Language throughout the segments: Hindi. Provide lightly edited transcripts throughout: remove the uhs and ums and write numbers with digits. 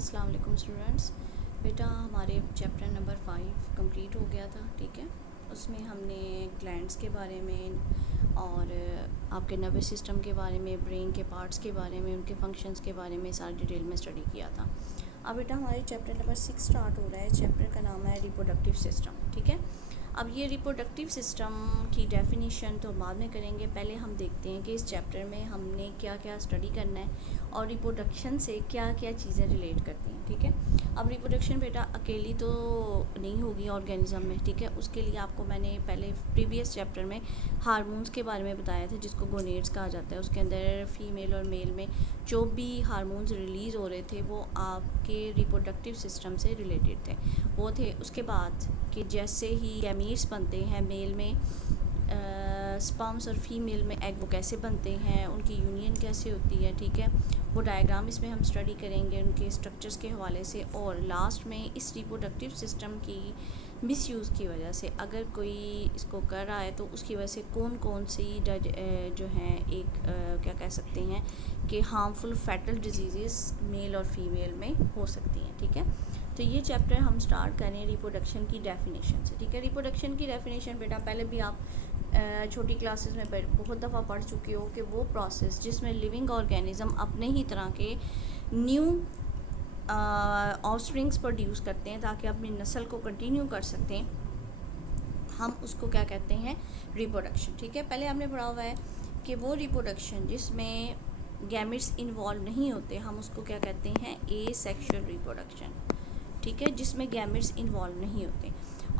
अस्सलाम वालेकुम स्टूडेंट्स। बेटा हमारे चैप्टर नंबर 5 कंप्लीट हो गया था, ठीक है। उसमें हमने ग्लैंड्स के बारे में और आपके नर्वस सिस्टम के बारे में, ब्रेन के पार्ट्स के बारे में, उनके फंक्शंस के बारे में सारी डिटेल में स्टडी किया था। अब बेटा हमारे चैप्टर नंबर 6 स्टार्ट हो रहा है। चैप्टर का नाम है रिप्रोडक्टिव सिस्टम, ठीक है। अब ये रिप्रोडक्टिव सिस्टम की डेफिनेशन तो बाद में करेंगे, पहले हम देखते हैं कि इस चैप्टर में हमने क्या क्या स्टडी करना है और रिप्रोडक्शन से क्या क्या चीज़ें रिलेट करती हैं, ठीक है। अब रिप्रोडक्शन बेटा अकेली तो नहीं होगी ऑर्गेनिज्म में, ठीक है। उसके लिए आपको मैंने पहले प्रीवियस चैप्टर में हार्मोन्स के बारे में बताया था, जिसको गोनेड्स कहा जाता है। उसके अंदर फीमेल और मेल में जो भी हार्मोन्स रिलीज़ हो रहे थे वो आपके रिप्रोडक्टिव सिस्टम से रिलेटेड थे, वो थे। उसके बाद कि जैसे ही गैमीट्स बनते हैं मेल में, स्पर्म्स और फीमेल में एग, वो कैसे बनते हैं, उनकी यूनियन कैसे होती है, ठीक है। वो डायग्राम इसमें हम स्टडी करेंगे उनके स्ट्रक्चर्स के हवाले से। और लास्ट में इस रिप्रोडक्टिव सिस्टम की मिसयूज़ की वजह से अगर कोई इसको कर रहा है तो उसकी वजह से कौन कौन सी जो हैं एक क्या कह सकते हैं कि हार्मफुल फैटल डिजीज़ मेल और फीमेल में हो सकती हैं, ठीक है। तो ये चैप्टर हम स्टार्ट करें रिप्रोडक्शन की डेफिनेशन से, ठीक है। रिप्रोडक्शन की डेफिनेशन बेटा पहले भी आप छोटी क्लासेस में बहुत दफ़ा पढ़ चुके हो कि वो प्रोसेस जिसमें लिविंग ऑर्गेनिज्म अपने ही तरह के न्यू ऑफस्प्रिंग्स प्रोड्यूस करते हैं ताकि अपनी नस्ल को कंटिन्यू कर सकें, हम उसको क्या कहते हैं, रिप्रोडक्शन, ठीक है। पहले हमने पढ़ा हुआ है कि वो रिप्रोडक्शन जिसमें गैमेट्स इन्वॉल्व नहीं होते, हम उसको क्या कहते हैं, एसेक्सुअल रिप्रोडक्शन, ठीक है, जिसमें गैमेट्स इन्वॉल्व नहीं होते।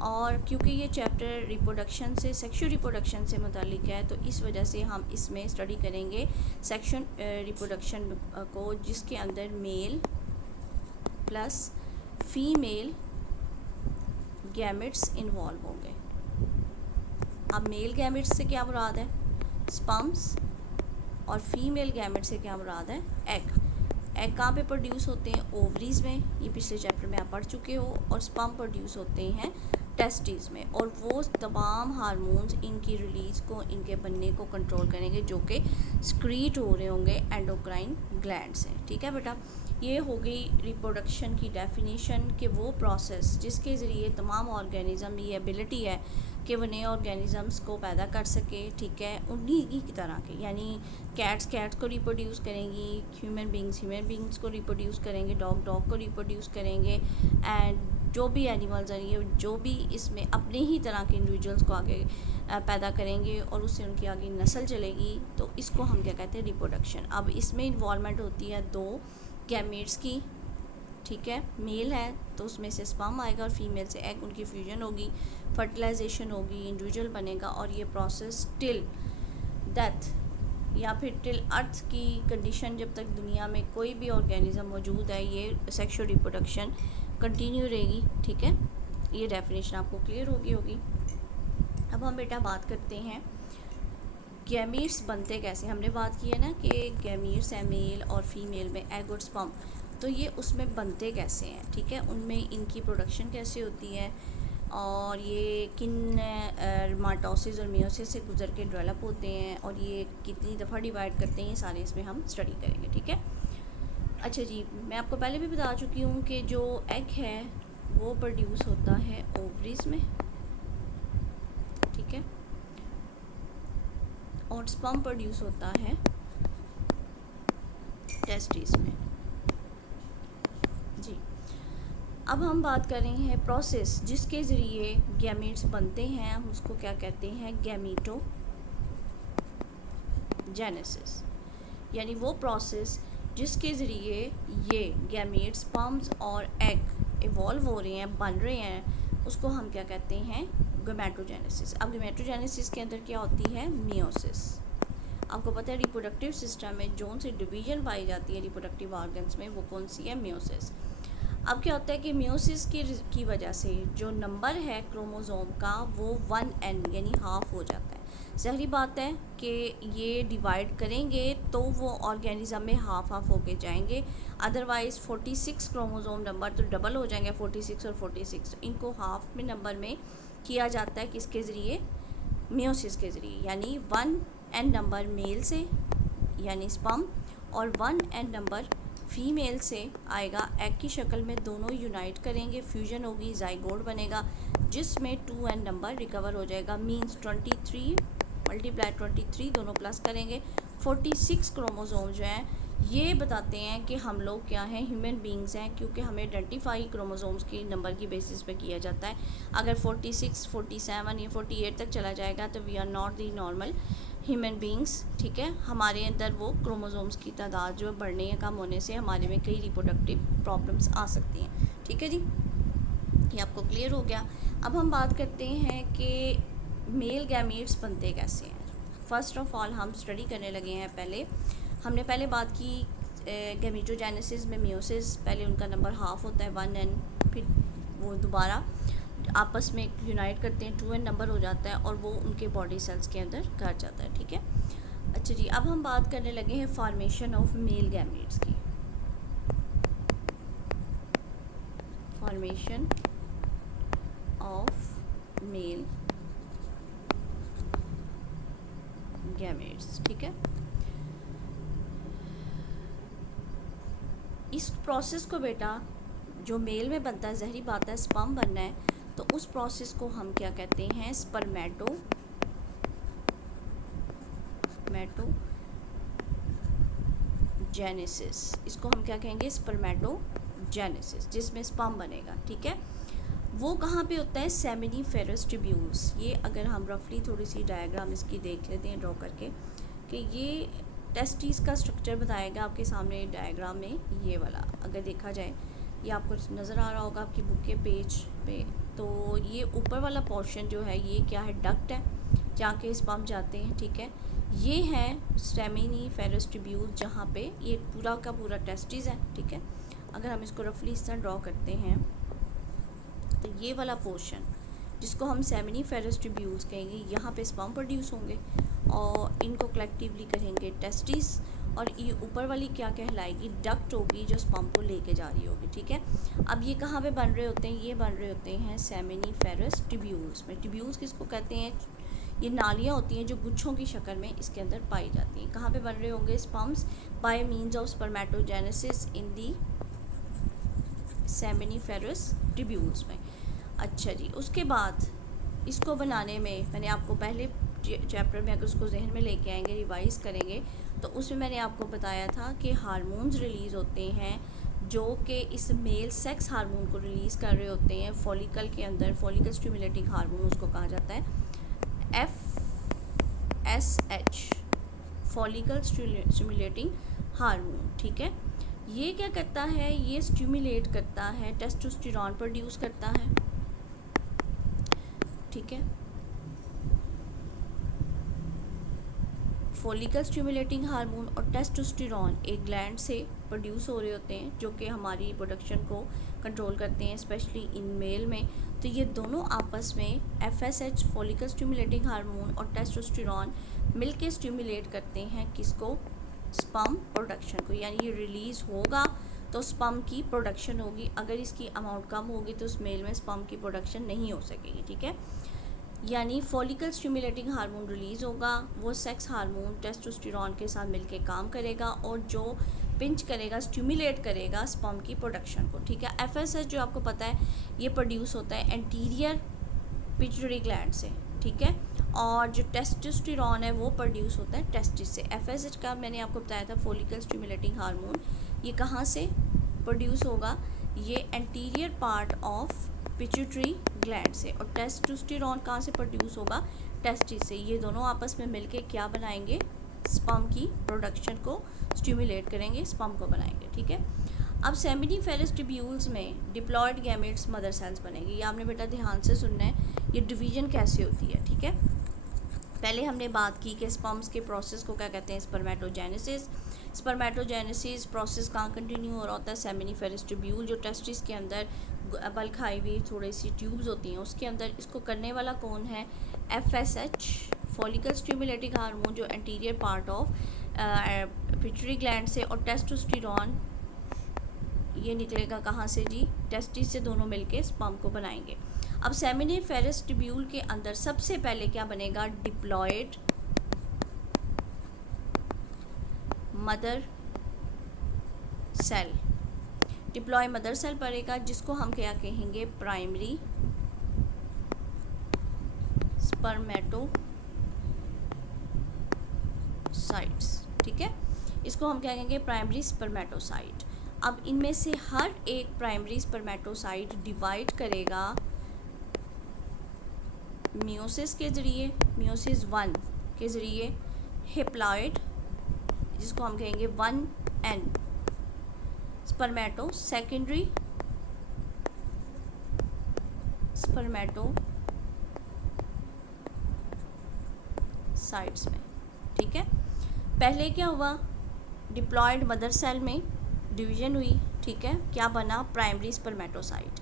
और क्योंकि ये चैप्टर रिप्रोडक्शन से, सेक्सुअल रिप्रोडक्शन से मुतालिक है, तो इस वजह से हम इसमें स्टडी करेंगे सेक्शुअल रिप्रोडक्शन को, जिसके अंदर male plus female gametes involve होंगे। अब मेल गैमेट्स से क्या मुराद है, स्पर्म्स, और फीमेल गैमेट से क्या मुराद है, एग। एग कहाँ पे प्रोड्यूस होते हैं, ओवरीज़ में, ये पिछले चैप्टर में आप पढ़ चुके हो। और स्पर्म प्रोड्यूस होते हैं टेस्टिस में। और वो तमाम हार्मोन्स इनकी रिलीज़ को, इनके बनने को कंट्रोल करेंगे, जो कि स्क्रीट हो रहे होंगे एंडोक्राइन ग्लैंड से, ठीक है बेटा। ये हो गई रिप्रोडक्शन की डेफिनेशन कि वो प्रोसेस जिसके ज़रिए तमाम ऑर्गेनिज़म ये एबिलिटी है कि वो नए ऑर्गेनिज़म्स को पैदा कर सके, ठीक है, उन्हीं की तरह के। यानी कैट्स को रिप्रोड्यूस करेंगी, ह्यूमन बींग्स को रिप्रोड्यूस करेंगे, डॉग को रिप्रोड्यूस करेंगे, एंड जो भी एनिमल्स हैं ये जो भी इसमें अपने ही तरह के इंडिविजुअल्स को आगे पैदा करेंगे और उससे उनकी आगे नस्ल चलेगी, तो इसको हम क्या कहते हैं, रिप्रोडक्शन। अब इसमें इन्वॉल्वमेंट होती है दो गैमेट्स की, ठीक है। मेल है तो उसमें से स्पर्म आएगा और फीमेल से एग, उनकी फ्यूजन होगी, फर्टिलाइजेशन होगी, इंडिविजुअल बनेगा। और ये प्रोसेस टिल डेथ या फिर टिल अर्थ की कंडीशन, जब तक दुनिया में कोई भी ऑर्गेनिज्म मौजूद है, ये सेक्सुअल रिप्रोडक्शन कंटिन्यू रहेगी, ठीक है। ये डेफिनेशन आपको क्लियर होगी। अब हम बेटा बात करते हैं गैमीट्स बनते कैसे। हमने बात की है ना कि गैमीट्स है मेल और फीमेल में, एग और स्पर्म, तो ये उसमें बनते कैसे हैं, ठीक है। उनमें इनकी प्रोडक्शन कैसे होती है और ये किन माइटोसिस और मियोसिस से गुजर के डेवलप होते हैं और ये कितनी दफ़ा डिवाइड करते हैं, ये सारे इसमें हम स्टडी करेंगे, ठीक है। अच्छा जी, मैं आपको पहले भी बता चुकी हूँ कि जो एग है वो प्रोड्यूस होता है ओवरीज में, ठीक है, और स्पर्म प्रोड्यूस होता है टेस्टिस में, जी। अब हम बात कर रहे हैं प्रोसेस जिसके ज़रिए गैमेट्स बनते हैं, हम उसको क्या कहते हैं, गैमीटोजेनेसिस। यानी वो प्रोसेस जिसके ज़रिए ये गैमेट्स, स्पर्म्स और एग इवॉल्व हो रहे हैं, बन रहे हैं, उसको हम क्या कहते हैं, गैमेटोजेनेसिस। अब गैमेटोजेनेसिस के अंदर क्या होती है, मियोसिस। आपको पता है रिप्रोडक्टिव सिस्टम में जोन से डिवीजन पाई जाती है रिप्रोडक्टिव ऑर्गन्स में, वो कौन सी है, मियोसिस। अब क्या होता है कि मियोसिस की वजह से जो नंबर है क्रोमोसोम का वो 1n यानी हाफ हो जाता है। ज़ाहिर बात है कि ये डिवाइड करेंगे तो वो ऑर्गेनिज्म में हाफ होके जाएंगे, अदरवाइज़ 46 क्रोमोसोम नंबर तो डबल हो जाएंगे, 46 और 46, तो इनको हाफ में नंबर में किया जाता है, किसके ज़रिए, मियोसिस के ज़रिए। यानी 1n नंबर मेल से यानी स्पर्म और 1n नंबर फीमेल से आएगा, एग की शक्ल में दोनों यूनाइट करेंगे, फ्यूजन होगी, जाइगोट बनेगा जिसमें 2n नंबर रिकवर हो जाएगा। मीन्स 23 मल्टीप्लाई 23 दोनों प्लस करेंगे, 46 क्रोमोसोम जो हैं ये बताते हैं कि हम लोग क्या हैं, ह्यूमन बींग्स हैं, क्योंकि हमें आइडेंटिफाई क्रोमोसोम्स की नंबर की बेसिस पे किया जाता है। अगर 46, 47 या 48 तक चला जाएगा तो we are not the normal human beings, ठीक है। हमारे अंदर वो क्रोमोसोम्स की तादाद जो है बढ़ने या कम होने से हमारे में कई रिप्रोडक्टिव प्रॉब्लम्स आ सकती हैं, ठीक है जी। ये आपको क्लियर हो गया। अब हम बात करते हैं कि मेल गैमीट्स बनते कैसे हैं। फर्स्ट ऑफ ऑल हम स्टडी करने लगे हैं, हमने पहले बात की गैमीटोजेनेसिस में मियोसिस, पहले उनका नंबर हाफ होता है 1n, फिर वो दोबारा आपस में यूनाइट करते हैं, 2n नंबर हो जाता है और वो उनके बॉडी सेल्स के अंदर घर जाता है, ठीक है। अच्छा जी, अब हम बात करने लगे हैं फॉर्मेशन ऑफ मेल गैमीट्स की। फॉर्मेशन ऑफ मेल गैमेट्स, ठीक है। इस प्रोसेस को बेटा जो मेल में बनता है, ज़हरी बात है स्पर्म बनना है, तो उस प्रोसेस को हम क्या कहते हैं, स्पर्मेटोजेनेसिस। इसको हम क्या कहेंगे, स्पर्मेटोजेनेसिस, जिसमें स्पर्म बनेगा, ठीक है। वो कहाँ पे होता है, सेमिनिफेरस ट्यूब्यूल्स। ये अगर हम रफली थोड़ी सी डायग्राम इसकी देख लेते हैं ड्रॉ करके, कि ये टेस्टिस का स्ट्रक्चर बताएगा आपके सामने डायग्राम में, ये वाला अगर देखा जाए, ये आपको नज़र आ रहा होगा आपकी बुक के पेज पे। तो ये ऊपर वाला पोर्शन जो है ये क्या है, डक्ट है जहाँ के स्पर्म जाते हैं, ठीक है। ये है सेमिनिफेरस ट्यूब्यूल जहाँ पे ये पूरा का पूरा टेस्टिस है, ठीक है। अगर हम इसको रफली इस तरह ड्रॉ करते हैं तो ये वाला पोर्शन जिसको हम सेमिनिफेरस ट्यूब्यूल्स कहेंगे, यहाँ पे स्पर्म प्रोड्यूस होंगे और इनको कलेक्टिवली कहेंगे टेस्टिस, और ये ऊपर वाली क्या कहलाएगी, डक्ट होगी जो स्पर्म को लेके जा रही होगी, ठीक है। अब ये कहाँ पे बन रहे होते हैं, ये बन रहे होते हैं सेमिनिफेरस ट्यूब्यूल्स में। ट्यूब्यूल्स किसको कहते हैं, ये नालियाँ होती हैं जो गुच्छों की शक्ल में इसके अंदर पाई जाती हैं। कहाँ पे बन रहे होंगे, sperms bye means of spermatogenesis in the seminiferous tubules में। अच्छा जी, उसके बाद इसको बनाने में मैंने आपको पहले चैप्टर में अगर उसको जहन में लेके आएंगे, रिवाइज करेंगे, तो उसमें मैंने आपको बताया था कि हार्मोन्स रिलीज़ होते हैं जो कि इस मेल सेक्स हार्मोन को रिलीज़ कर रहे होते हैं फॉलिकल के अंदर। फॉलिकल स्टिमुलेटिंग हार्मोन उसको कहा जाता है, FSH, फॉलिकल स्टिमुलेटिंग हार्मोन, ठीक है। ये क्या करता है, ये स्टिमुलेट करता है, टेस्टोस्टेरोन प्रोड्यूस करता है, ठीक है। फॉलिकल स्टिमुलेटिंग हार्मोन और टेस्टोस्टेरोन एक ग्लैंड से प्रोड्यूस हो रहे होते हैं जो कि हमारी प्रोडक्शन को कंट्रोल करते हैं, स्पेशली इन मेल में। तो ये दोनों आपस में FSH, फॉलिकल स्टिमुलेटिंग हार्मोन और टेस्टोस्टेरोन मिलके स्टिमुलेट करते हैं किसको, स्पर्म प्रोडक्शन को। यानी ये रिलीज़ होगा तो स्पर्म की प्रोडक्शन होगी, अगर इसकी अमाउंट कम होगी तो उस मेल में स्पर्म की प्रोडक्शन नहीं हो सकेगी, ठीक है। यानी फॉलिकल स्टिमुलेटिंग हार्मोन रिलीज़ होगा, वो सेक्स हार्मोन टेस्टोस्टेरोन के साथ मिलके काम करेगा और जो पिंच करेगा, स्टिमुलेट करेगा स्पर्म की प्रोडक्शन को, ठीक है। FSH जो आपको पता है ये प्रोड्यूस होता है एंटीरियर पिट्यूटरी ग्लैंड से, ठीक है, और जो टेस्टोस्टेरोन है वो प्रोड्यूस होता है टेस्टिस से। FSH का मैंने आपको बताया था फॉलिकल स्टिमुलेटिंग हार्मोन, ये कहाँ से प्रोड्यूस होगा, ये anterior part of pituitary gland से, और टेस्टोस्टेरोन कहाँ से प्रोड्यूस होगा, टेस्टिस से। ये दोनों आपस में मिलके क्या बनाएंगे, स्पर्म की प्रोडक्शन को स्टिमुलेट करेंगे, स्पर्म को बनाएंगे, ठीक है। अब सेमिनिफेरस ट्यूब्यूल्स में डिप्लॉयड गैमेट्स मदर सेल्स बनेंगे। ये आपने बेटा ध्यान से सुनना है, ये डिवीजन कैसे होती है, ठीक है। पहले हमने बात की कि स्पर्म्स के प्रोसेस को क्या कहते हैं, स्पर्मेटोजेनेसिस। स्पर्मेटोजेनेसिस प्रोसेस कहाँ कंटिन्यू हो रहा होता है, सेमिनिफेरस ट्यूब्यूल जो टेस्टिस के अंदर बल्क खाई हुई थोड़ी सी ट्यूब्स होती हैं उसके अंदर। इसको करने वाला कौन है, FSH, फॉलिकल स्टिमुलेटिंग हार्मोन जो anterior part of pituitary gland से, और टेस्टोस्टेरोन ये निकलेगा कहाँ से जी, टेस्टिस से, दोनों मिलके स्पर्म को बनाएंगे। अब सेमिनिफेरस ट्यूब्यूल के अंदर सबसे पहले क्या बनेगा, diploid mother cell, diploid mother cell पड़ेगा, जिसको हम क्या कहेंगे, प्राइमरी स्पर्मेटोसाइट्स, ठीक है, इसको हम क्या कहेंगे, प्राइमरी स्पर्मेटोसाइट। अब इनमें से हर एक प्राइमरी स्पर्मेटोसाइट डिवाइड करेगा मियोसिस के ज़रिए, मियोसिस 1 के ज़रिए हेप्लॉइड, जिसको हम कहेंगे 1n स्पर्मेटो, सेकेंडरी स्पर्मेटोसाइट्स में, ठीक है। पहले क्या हुआ, डिप्लॉयड मदर सेल में डिवीजन हुई, ठीक है, क्या बना, प्राइमरी स्पर्मेटोसाइट।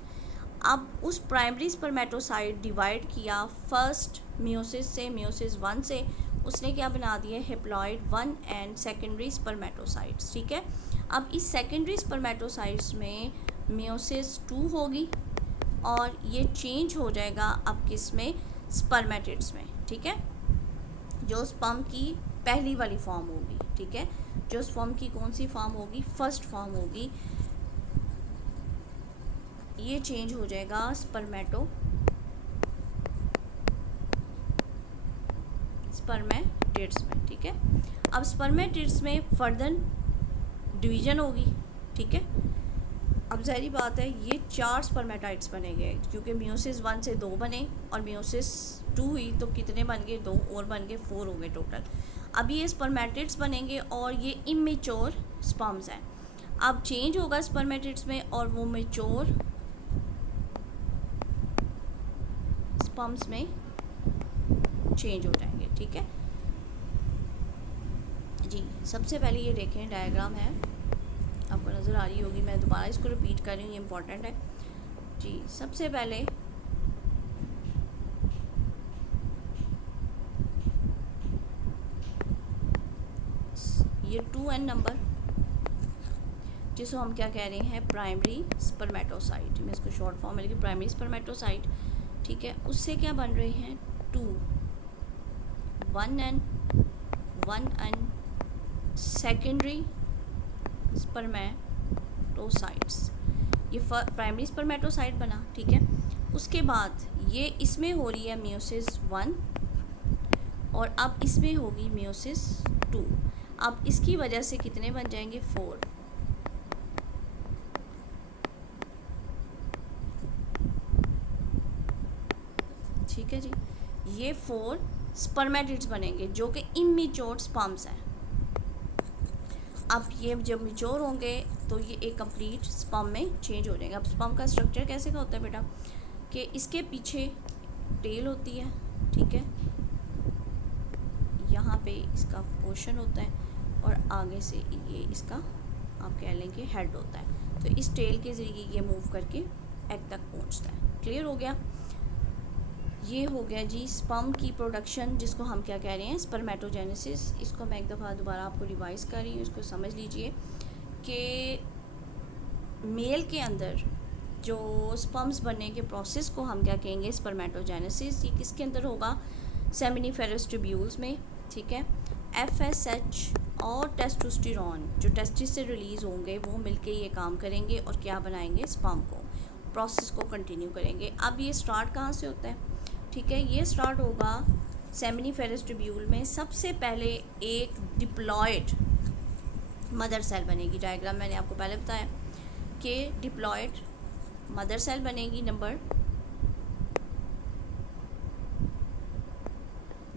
अब उस प्राइमरी स्पर्मेटोसाइट डिवाइड किया फर्स्ट मियोसिस से, मियोसिस 1 से, उसने क्या बना दिया, हेप्लॉइड 1 एंड सेकेंडरी स्पर्मेटोसाइट्स, ठीक है। अब इस सेकेंडरी स्पर्मेटोसाइट्स में मियोसिस 2 होगी और ये चेंज हो जाएगा अब किस में, स्पर्मेटिड्स में, ठीक है, जो स्पर्म की पहली वाली फॉर्म होगी, ठीक है, जो स्पर्म की कौन सी फॉर्म होगी, फर्स्ट फॉर्म होगी, ये चेंज हो जाएगा स्पर्मेटिड्स में, ठीक है। अब स्पर्मेटिड्स में फर्दर डिवीजन होगी, ठीक है। अब ज़ाहिर बात है ये 4 स्पर्मेटाइट्स बनेंगे, क्योंकि मियोसिस 1 से 2 बने और मियोसिस 2 हुई तो कितने बन गए, 2 और बन गए, 4 हो गए टोटल। अब ये स्पर्मेटिड्स बनेंगे और ये इमेच्योर स्पर्म्स हैं। अब चेंज होगा स्पर्मेटिड्स में और वो मेच्योर स्पर्म्स में चेंज हो जाएंगे, ठीक है जी। सबसे पहले ये देखें डायग्राम है, आपको नज़र आ रही होगी, मैं दोबारा इसको रिपीट कर रही हूँ, ये इम्पोर्टेंट है जी। सबसे पहले ये 2n नंबर, जिसको हम क्या कह रहे हैं, प्राइमरी स्पर्मेटोसाइट, मैं इसको शॉर्ट फॉर्म में लिखी, प्राइमरी स्पर्मेटोसाइट, ठीक है। उससे क्या बन रहे हैं, 2 1n सेकेंडरी स्पर्मेटोसाइट्स, ये प्राइमरी स्पर्मेटोसाइट बना, ठीक है। उसके बाद ये इसमें हो रही है मियोसिस 1 और अब इसमें होगी मियोसिस 2। अब इसकी वजह से कितने बन जाएंगे, 4, ठीक है जी। ये 4 स्पर्मेटिड्स बनेंगे जो कि इमेच्योर स्पर्म्स हैं। अब ये जब मेच्योर होंगे तो ये एक कंप्लीट स्पर्म में चेंज हो जाएगा। अब स्पर्म का स्ट्रक्चर कैसे का होता है बेटा, कि इसके पीछे टेल होती है, ठीक है, यहाँ पे इसका पोर्शन होता है और आगे से ये इसका आप कह लें कि हेड होता है। तो इस टेल के ज़रिए ये मूव करके एग तक पहुँचता है। क्लियर हो गया, ये हो गया जी स्पर्म की प्रोडक्शन, जिसको हम क्या कह रहे हैं, स्पर्मेटोजेनेसिस। इसको मैं एक दफ़ा दोबारा आपको रिवाइज़ कर रही हूँ, इसको समझ लीजिए कि मेल के अंदर जो स्पर्म्स बनने के प्रोसेस को हम क्या कहेंगे, स्पर्मेटोजेनेसिस। ये किसके अंदर होगा, सेमिनिफेरस ट्यूब्यूल्स में, ठीक है। FSH और टेस्टोस्टेरोन जो टेस्टिस से रिलीज़ होंगे वो मिलके ये काम करेंगे और क्या बनाएंगे, स्पर्म को, प्रोसेस को कंटिन्यू करेंगे। अब ये स्टार्ट कहाँ से होता है, ठीक है, ये स्टार्ट होगा सेमिनिफेरस ट्यूब्यूल में। सबसे पहले एक डिप्लॉयड मदर सेल बनेगी, डायग्राम मैंने आपको पहले बताया कि डिप्लॉयड मदर सेल बनेगी नंबर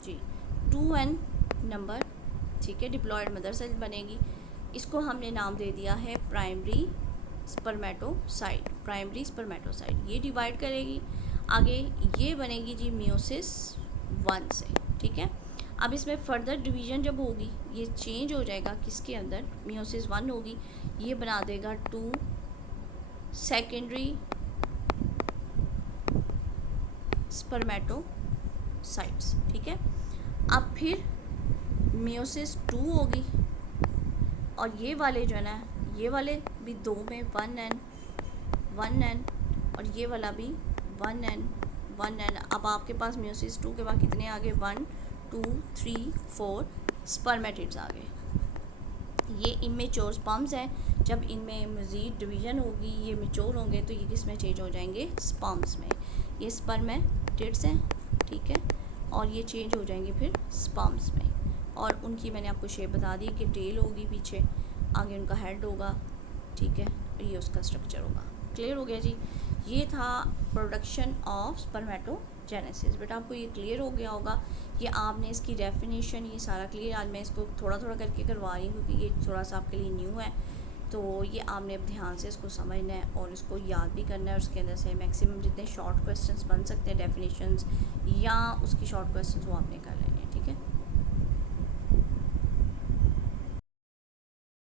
जी 2n नंबर, ठीक है, डिप्लॉयड मदर सेल बनेगी। इसको हमने नाम दे दिया है प्राइमरी स्पर्मेटोसाइट, प्राइमरी स्पर्मेटोसाइट। ये डिवाइड करेगी, आगे ये बनेगी जी मियोसिस 1 से, ठीक है। अब इसमें फर्दर डिवीजन जब होगी ये चेंज हो जाएगा, किसके अंदर, मियोसिस 1 होगी, ये बना देगा 2 सेकेंडरी स्पर्मेटोसाइट्स, ठीक है। अब फिर मियोसिस 2 होगी और ये वाले जो है ना, ये वाले भी 2 में 1n और ये वाला भी 1n। अब आपके पास मियोसिस 2 के बाद कितने आ गए, 1 2 3 4 स्पर्मेटिड्स आ गए। ये इमेच्योर स्पर्म्स हैं जब इनमें मज़ीद डिवीज़न होगी, ये मेच्योर होंगे, तो ये किस में चेंज हो जाएंगे, स्पर्म्स में। ये स्पर्मेटिड्स हैं, ठीक है, और ये चेंज हो जाएंगे फिर स्पर्म्स में। और उनकी मैंने आपको शेप बता दी कि टेल होगी पीछे, आगे उनका हेड होगा, ठीक है, ये उसका स्ट्रक्चर होगा। क्लियर हो गया जी। ये था प्रोडक्शन ऑफ स्पर्मेटोजेनेसिस। बेटा आपको ये क्लियर हो गया होगा। ये आपने इसकी डेफिनेशन ये सारा क्लियर, आज मैं इसको थोड़ा थोड़ा करके करवा रही हूँ क्योंकि ये थोड़ा सा आपके लिए न्यू है, तो ये आपने अब ध्यान से इसको समझना है और इसको याद भी करना है। और उसके अंदर से मैक्सिमम जितने शॉर्ट क्वेश्चंस बन सकते हैं डेफिनेशंस या उसकी शॉर्ट क्वेश्चंस वो आपने कर लें।